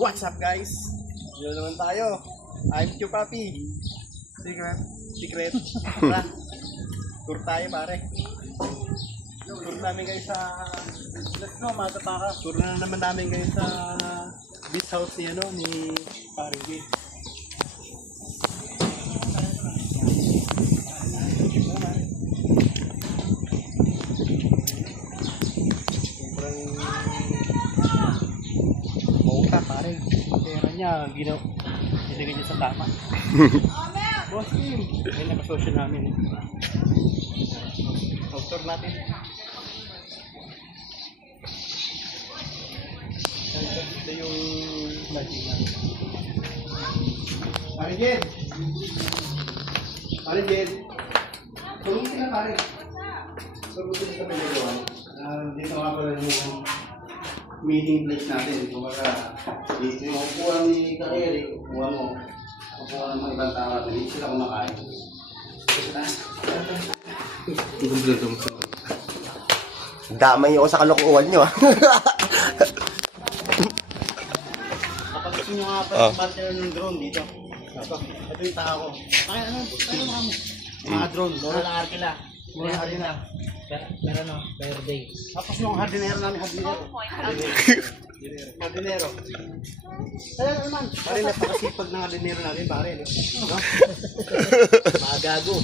What's up guys? Dito naman tayo. I'm Q Papi. Secret. Tara. Tour tayo pare. Tour namin guys sa... Let's go mga kataka. Tour na naman namin guys sa beach house ni ano ni Paring G. Pare, pera niya, ginagay niya sa tama. Boss team, ay nakasosyo namin. Outdoor natin. Ito yung lodging natin. Pare Jed! Pare Jed! Tulungin na pare. Tulungin sa pinagawa. Dito nga pala yung meeting place natin. Kumbaga, dito yung upuan ni Kakeri, upuan mo. Upuan ng mga ibang tao natin. Dito sila kumakain. Damay ako sa kalokohan nyo. Kapag gusto nyo nga pala partner ng drone dito. Ito yung tao ko. Ano mo? Mga drone. Lola lang arkila. Mura arkila. Pero no, per day. Tapos yung hardinero namin, hardinero. Kaya naman, pare napakasipag ng hardinero namin, pare. No? Mga gago.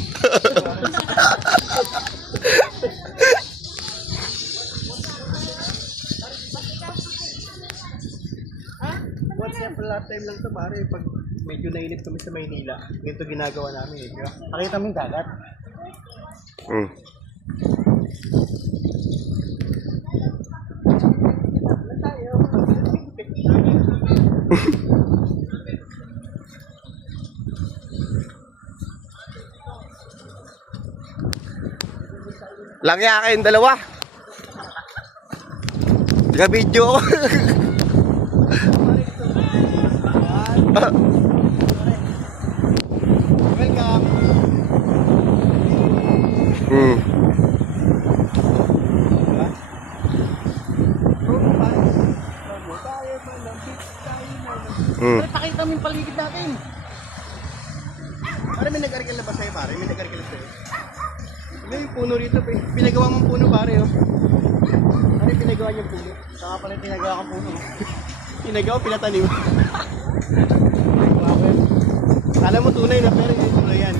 Once in a lifetime lang ito, pare. Pag medyo nainip kami sa Maynila, ganito ginagawa namin. Eh, diba? Nakita mo yung dagat? Langya kayong dalawa. Taga-video ko. Welcome! Pakita mo yung paligid natin. Pare, may nag-argal na ba sa'yo pare? May nag-argal na sa'yo. May puno rito. Pinagawa mong puno pare oh. Pare, pinagawa niyong puno. Saka pala pinagawa kang puno. Pinagawa, pinatanim. Pinagawa ko yun. Kala mo tunay na pero hindi tunay yan.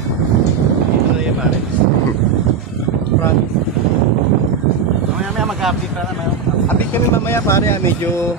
Hindi tunay yan pare. Promise. Mamaya mag-update pa naman. Update kami mamaya pare, medyo